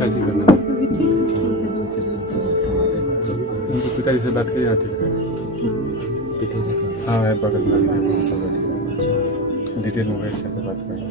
कैसे करना है? उनके पिताजी से बात करिए ना, ठीक है? हाँ है, बगल में डिटेल में वैसे से बात करें।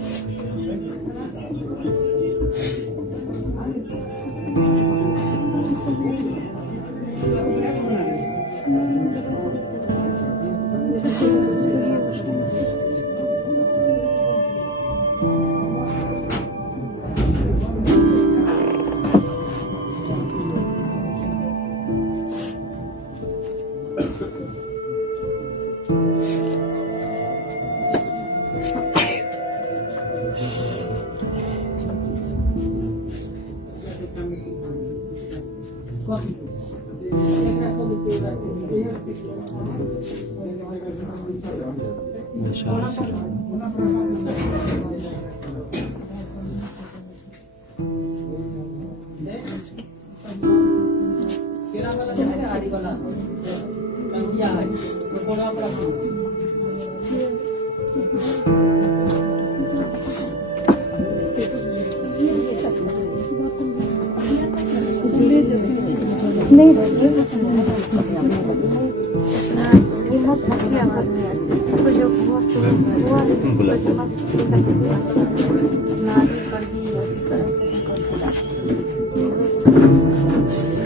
नहीं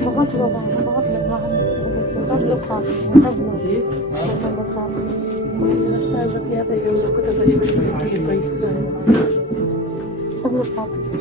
बहुत लोग आए हैं, बहुत लोग सब लोग खाते हैं, सब लोग खाते हैं। रास्ता बताया था, हम लोग को तो बड़ी बड़ी सब लोग खाते हैं।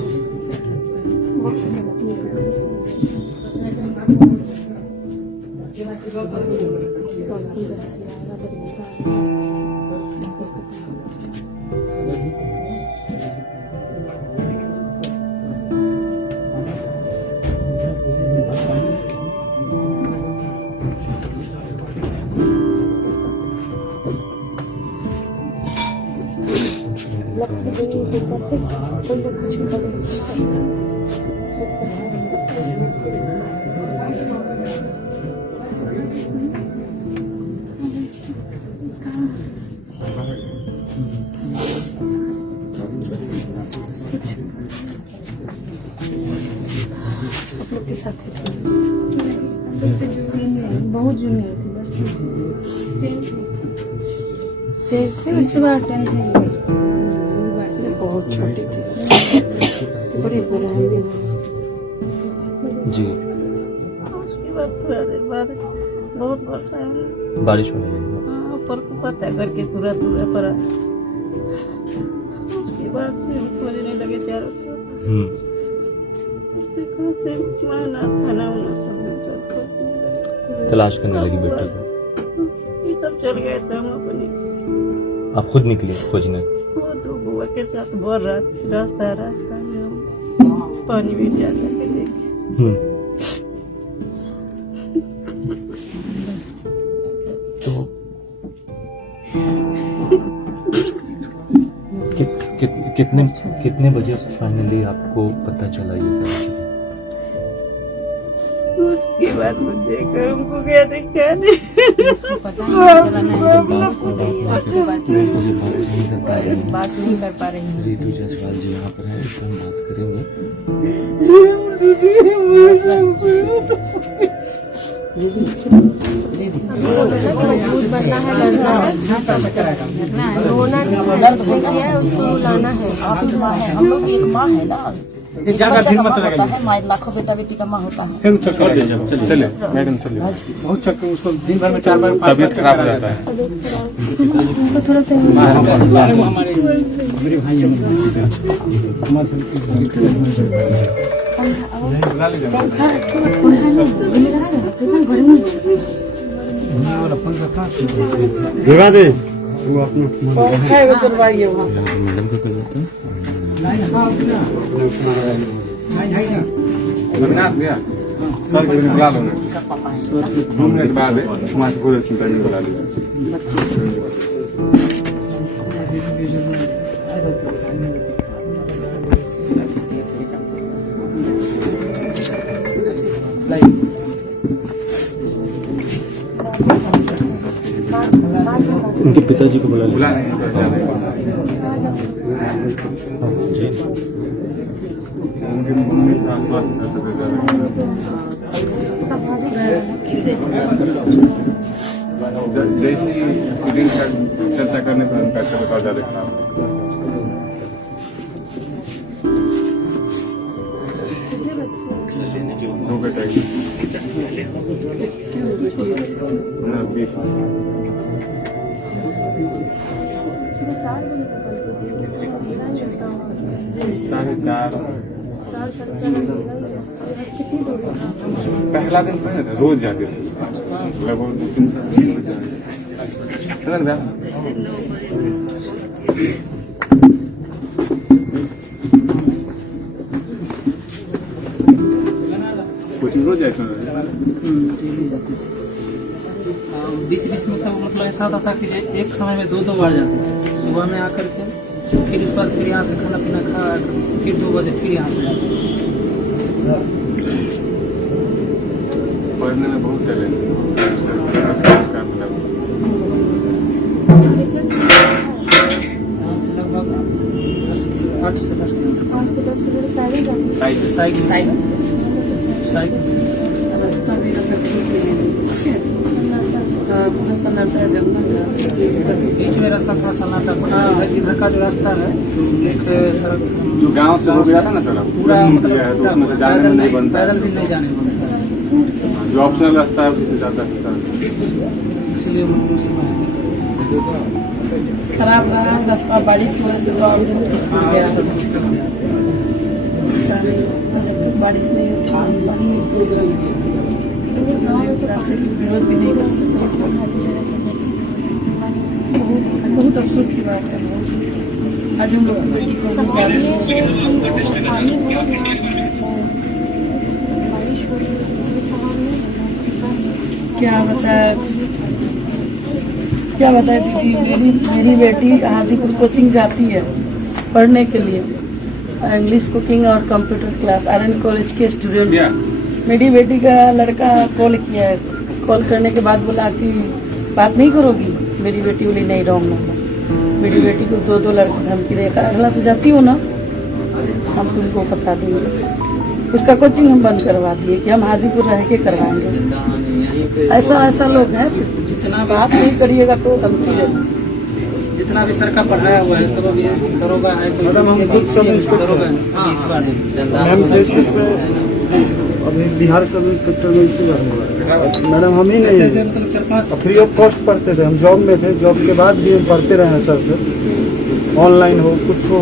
बहुत जूनियर थी, इस बार 10th में बहुत छोटी थी, बड़ी बुराई जी। उसके बाद थोड़ा देर बाद बहुत वर्षा हुई, बारिश होने लगी। ऊपर को पता करके पूरा पड़ा। उसके बाद से खोजने लगे चारों तरफ, तलाश करने लगी बेटे को। ये सब चल गए थे हम अपने। आप खुद निकले खोजने? वो तो बुआ के साथ भर रास्ता में हम पानी में जा करके देखे। तो कितने बजे फाइनली आपको पता चला ये सब चीजें? उसके बाद तो देखकर हमको क्या दिखा नहीं, बात नहीं कर पा रही हूँ। रितु जायसवाल जी यहाँ पर हैं, इस पर हम बात करेंगे। मजबूत बनना है, लड़ना है, रोना है, उसको लाना है। आप ही माँ है, हम लोग एक माँ है ना। ज्यादा भीड़ मत लगाइए। माँ लाखों बेटा बेटी का माँ होता है। फिर चले मैडम चलिए। बहुत चक्कर, उसको दिन भर में 4 बार तबीयत खराब हो जाता है। थोड़ा सा हमारे मेरे भाई जगा दे मैडम को कर देते हैं। रघुनाथ भैया सर को बुला लो ना, 2 मिनट बाद वहाँ से कोई चिंता नहीं बुला लिया। उनके पिताजी को बुला बुला लें। नहीं तो जाने जी उनकी मम्मी का स्वास्थ्य जैसी शूटिंग का चर्चा करने पर उनका बताओ ज्यादा खराब दो बेटा 20 4:30 पहला दिन था रोज जाके लगभग 2-3 साल रोज जाके कोचिंग रोज जाए 20-20 में तक मतलब ऐसा होता था कि एक समय में 2 बार जाते थे। सुबह में आकर के फिर उस पर फिर यहाँ से खाना पीना खा फिर 2 बजे फिर यहाँ से जाते थे। पढ़ने में बहुत टैलेंट यहाँ से लगभग 8 से 10 किलोमीटर 5 से 10 किलोमीटर पैदल जाते हैं। साइकिल से रास्ता भी पूरा सन्नाटा जंगल था। बीच में रास्ता थोड़ा सन्नाटा इधर का जो रास्ता है एक सड़क जो गांव से हो गया था ना सड़क पूरा मतलब है तो उसमें से जाने में नहीं बनता पैदल भी नहीं जाने बनता है। जो ऑप्शनल रास्ता है उसी से जाता है इसलिए समय खराब रहा रास्ता, बारिश की वजह से तो और सब टूट गया। बारिश नहीं होती पानी नहीं सूख रहा, रास्ते की विरोध भी नहीं कर सकते। बहुत अफसोस की बात है। आज हम लोग की बेटी को सवाल ये है कि पानी हो गया, बारिश हो रही है, ये सवाल नहीं क्या बताए दीदी, मेरी बेटी हाजीपुर कोचिंग जाती है पढ़ने के लिए, इंग्लिश कुकिंग और कंप्यूटर क्लास RN कॉलेज के स्टूडेंट। मेरी बेटी का लड़का कॉल किया है, कॉल करने के बाद बोला कि बात नहीं करोगी। मेरी बेटी बोली नहीं, रॉन्ग नंबर। मेरी बेटी को 2 लड़के धमकी देकर अगला से जाती हो ना, हम तुमको बता देंगे। उसका कोचिंग हम बंद करवा दिए कि हम हाजीपुर रह के करवाएंगे। ऐसा लोग है, जितना बात नहीं करिएगा तो धमकी देंगे। जितना भी सरकार पढ़ाया हुआ है सब अभी दरोगा है। मैडम हम खुद सब इंस्पेक्टर हैं। मैम फेसबुक पे अभी बिहार सब इंस्पेक्टर में इसलिए मैडम हम ही नहीं फ्री ऑफ कॉस्ट पढ़ते थे। हम जॉब में थे, जॉब के बाद भी हम पढ़ते रहे हैं सर से, ऑनलाइन हो कुछ हो।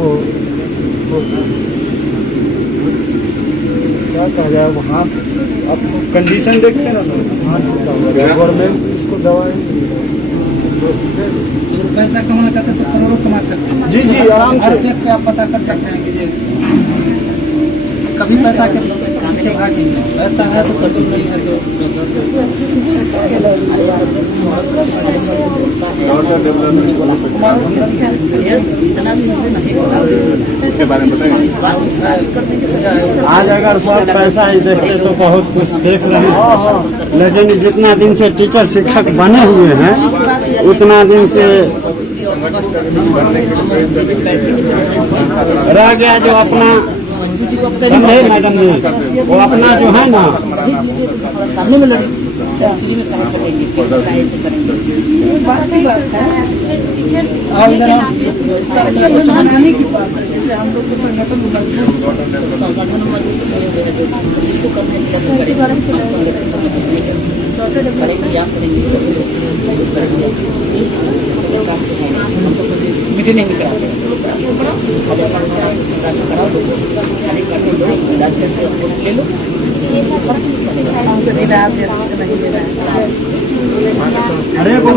क्या कहा जाए, वहाँ आपको कंडीशन देखते हैं ना सर, वहाँ गवर्नमेंट इसको दवाएं पैसा कमाना चाहते तो करोड़ों कमा सकते हैं। जी आराम से देख के आप पता कर सकते हैं कि कभी पैसा के पीछे भागेंगे। पैसा है तो कभी नहीं है जो इसके बारे में बताएंगे। आज अगर सब पैसा ही देखते तो बहुत कुछ देख रहे हैं, लेकिन जितना दिन से टीचर शिक्षक बने हुए हैं उतना दिन से रह गया जो अपना, समझे मैडम जी, वो अपना जो है ना सामने में लगे समझाने की बात है। जैसे हम लोग को संगठन मीटिंग नहीं कराते। जिला आप नहीं दे रहा है। अरे वो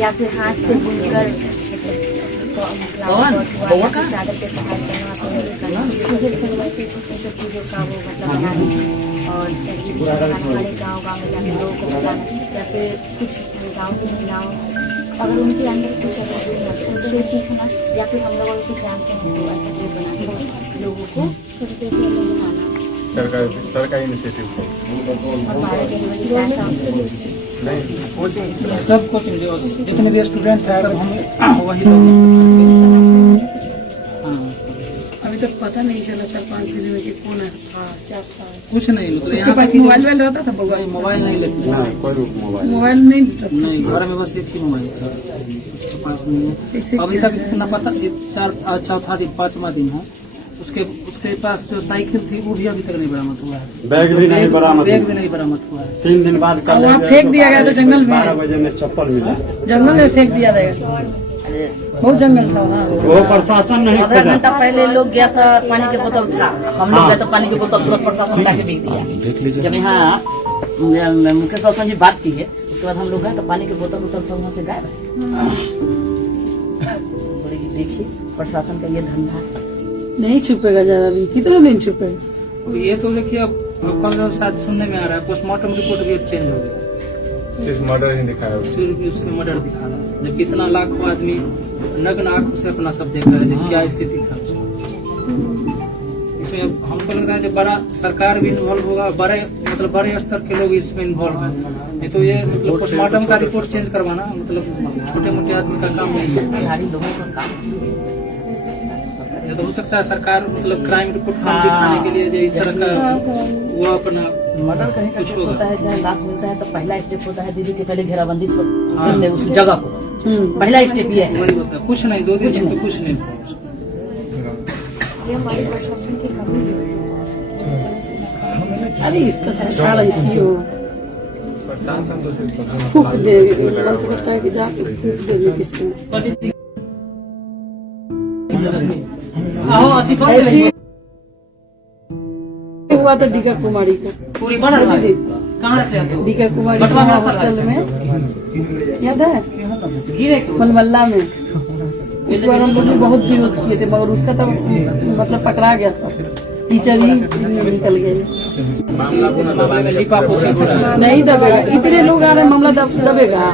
या फिर हाथ से बुनकर चादर पे सहाय करना, सब चीजों का वो मतलब बनाना और हमारे गाँव में जाकर लोगों को बताना, या फिर कुछ गाँव की महिलाओं अगर उनके अंदर कुछ ऐसा उनसे सीखना या फिर हम लोग कुछ जानते हैं तो ऐसा कुछ बना के लोगों को बनाना सरकारी इनिशिएटिव से और 12 जनवरी का ऐसा नहीं कोचिंग सब कोचिंग जो जितने भी स्टूडेंट है सब हम वही लोग अभी तक पता नहीं चला 4-5 दिन में कि कौन है क्या था। कुछ नहीं मतलब उसके यहाँ पास तक कि मोबाइल रहता था बगल में। मोबाइल नहीं लेते कोई मोबाइल मोबाइल नहीं रखता नहीं, घर में बस एक ही मोबाइल था, उसके पास नहीं है। इससे अभी तक जितना पता चौथा दिन 5वां दिन है, उसके पास जो साइकिल थी वो भी अभी तक नहीं बरामद हुआ है। बैग भी नहीं बरामद बैग भी नहीं बरामद हुआ है। 3 दिन बाद कल वहाँ फेंक दिया गया था जंगल में। 12 बजे में चप्पल मिला। जंगल में फेंक दिया गया, बहुत जंगल था वहाँ। वो प्रशासन नहीं आधा घंटा पहले लोग गया था, पानी की बोतल था, हम लोग गए तो पानी की बोतल तुरंत प्रशासन लाके फेंक दिया। जब यहाँ मुकेश रोशन जी बात की है, उसके बाद हम लोग गए तो पानी की बोतल सब वहाँ से गायब है। देखिए प्रशासन का ये धंधा नहीं छुपेगा ज्यादा दिन, कितने दिन छुपेगा। अब ये तो देखिए अब कल शायद सुनने में आ रहा है पोस्टमार्टम रिपोर्ट भी चेंज हो गया, सिर्फ मर्डर ही दिखाया सिर्फ उसमें मर्डर दिखा रहा है, जबकि इतना लाखों आदमी नग्न आंखों से अपना सब देख रहा है कि क्या स्थिति था उसका। इसमें हमको लग रहा है कि बड़ा सरकार भी इन्वॉल्व होगा, बड़े स्तर के लोग इसमें इन्वॉल्व हैं। नहीं तो ये मतलब पोस्टमार्टम का रिपोर्ट चेंज करवाना मतलब छोटे मोटे आदमी का काम नहीं है। बिहारी लोगों का काम ये तो हो सकता है सरकार मतलब क्राइम रिपोर्ट दिखाने के लिए जो इस तरह का वो अपना मर्डर कहीं का कुछ केस होगा। होता है, जहाँ लाश मिलता है तो पहला स्टेप होता है दीदी के पहले घेराबंदी करते हैं उस जगह को। पहला स्टेप ये है। वही होता है, कुछ नहीं 2 दिन तो कुछ नहीं हुआ उसको। ये हमारी प्रशासन की कमी है। अरे इसका सरकार ऐसी हो प्रशासन तो सिर्फ फूक देगी, मन को लगता है कि जाके फूक देगी किसको। ऐसी हुआ था डीका कुमारी का, पूरी बना दीदी कहाँ रखे हैं? डीका कुमारी बटवा में हॉस्टल में याद है गिरे क्यों? मलमल्ला में। इस बार हम लोग ने बहुत विरोध किए थे मगर उसका तो मतलब पकड़ा गया सब, टीचर भी निकल गए। मामला इस मामले में लिपापोती हो रहा है नहीं दबेगा, इतने लोग आ रहे हैं, मामला दबेगा।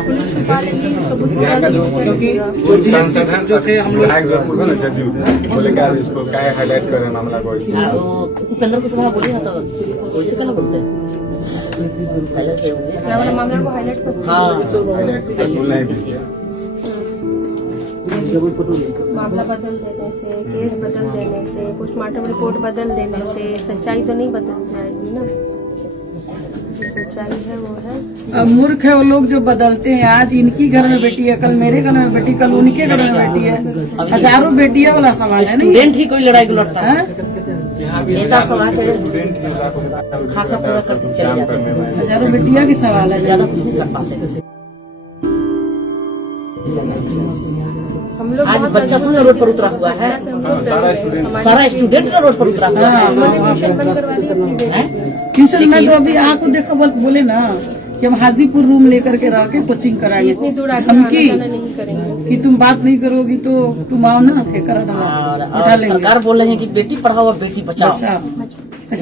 क्योंकि जो DSP जो थे हम लोग विधायक जरूर है ना जदयू बोले क्या इसको क्या हाईलाइट करें मामला को उपेंद्र कुशवाहा बोले ना तो वैसे क्या बोलते हैं पहले थे होंगे। क्या वाला मामला को हाईलाइट कर हाँ बोलना ही चाहिए। मामला बदल देने से, केस बदल देने से, पोस्टमार्टम रिपोर्ट बदल देने से सच्चाई तो नहीं बदल जाएगी ना। जो सच्चाई है वो है। अब मूर्ख है वो लोग जो बदलते हैं। आज इनकी घर में बेटी है, कल मेरे घर में बेटी, कल उनके घर में बेटी है। हजारों बेटियां वाला सवाल है नहीं। स्टूडेंट ही कोई लड़ाई को लड़ता है। हैं? नेता सभा के स्टूडेंट खाका पूरा करके चले जाते हैं, हजारों बेटियां की सवाल है। ज्यादा कुछ नहीं कर पाते। हम लोग आज बहुत बच्चा सब रोड पर उतरा हुआ है, से हम लोग डरे हैं। हमारे सारा स्टूडेंट रोड पर उतरा हुआ है। ट्यूशन बंद करवा दी अपनी बेटी। ट्यूशन में तो अभी आपको देखो बोले ना कि हम हाजीपुर रूम लेकर के रह के कोचिंग कराएंगे। इतनी दूर आके धमकी आना नहीं करेंगे। कि तुम बात नहीं करोगी तो तुम आओ ना के करा और उठा लेंगे। सरकार बोल रही है कि बेटी पढ़ाओ और बेटी बचाओ। अच्छा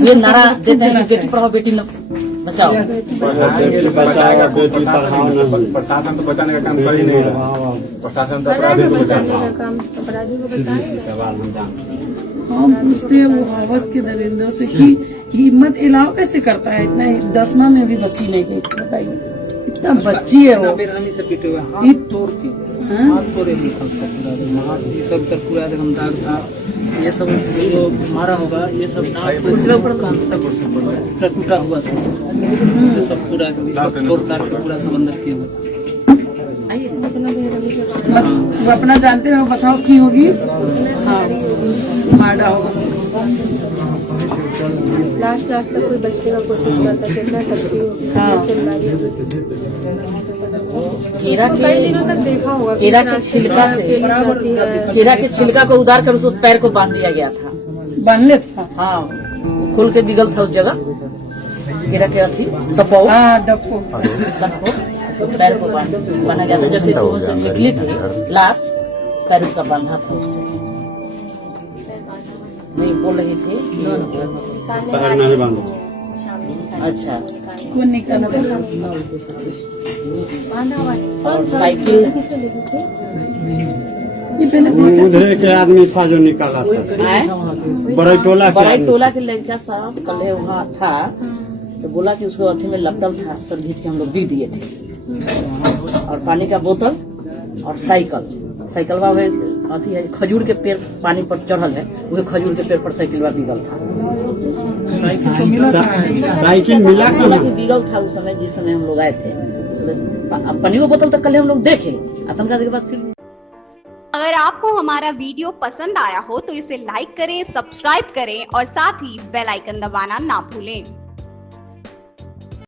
ये नारा देते हैं कि बेटी पढ़ाओ बेटी न बचाओ। बचाएगा बेटी पढ़ाओ ना। प्रशासन तो बचाने का काम कर ही नहीं रहा। प्रशासन तो कर रहा अपराधी है को बचाने बचाता का काम, अपराधी को बचाए। सवाल हम जानते हैं। हम पूछते हैं वो हवस के दरिंदों से कि हिम्मत इलाव कैसे करता है। इतना 10वां में भी बच्ची नहीं गई, बताइए इतना बच्ची है वो। बेरहमी से पीटे हुए हाथ तोड़ के हाँ? हाथ तोड़े भी था उसका पूरा एकदम, हाथ ये सब तर पूरा एकदम दाग था। ये सब जो मारा होगा ये सब नाक के ऊपर काम सब पूरा टूटा हुआ था। ये सब पूरा एकदम ये सब तोड़ ताड़ के पूरा सब अंदर किया हुआ था। वो अपना जानते हैं बचाव की होगी। हाँ मारा होगा। लास्ट तक कोई बचने का कोशिश करता है, कितना टपकी होगी, हाँ। चिल्लाई होगी। केरा तो कई दिनों तक देखा होगा कि केरा के रात छिलका से अकेली जाती है। केरा के छिलका को उतार कर उसको पैर को बांध दिया गया था। बांधले था। हाँ खोल के बिगल था उस जगह केरा के अथी डपो हाँ डप्पो पैर को बांधा गया था। जैसे वो से निकली थी लाश पैर उसका बांधा था उससे। नहीं बोल रही थी पैर नहीं बांधो। अच्छा कौन निकाला था? और साइकिल उधर के आदमी था जो निकाला था, बड़ा टोला के लड़का साहब कल वहाँ था, तो बोला कि उसको अथी में लपटल था, सर घींच के हम लोग भी दिए थे। और पानी का बोतल और साइकिल अथी है, खजूर के पेड़ पानी पर चढ़ल है, वो खजूर के पेड़ पर साइकिल बिगल था। साइकिल मिला कि बिगल था उस समय, जिस समय हम लोग आए थे। पानी का बोतल तक कल हम लोग देखे, आतंका के बाद फिर। अगर आपको हमारा वीडियो पसंद आया हो तो इसे लाइक करें, सब्सक्राइब करें और साथ ही बेल आइकन दबाना ना भूलें।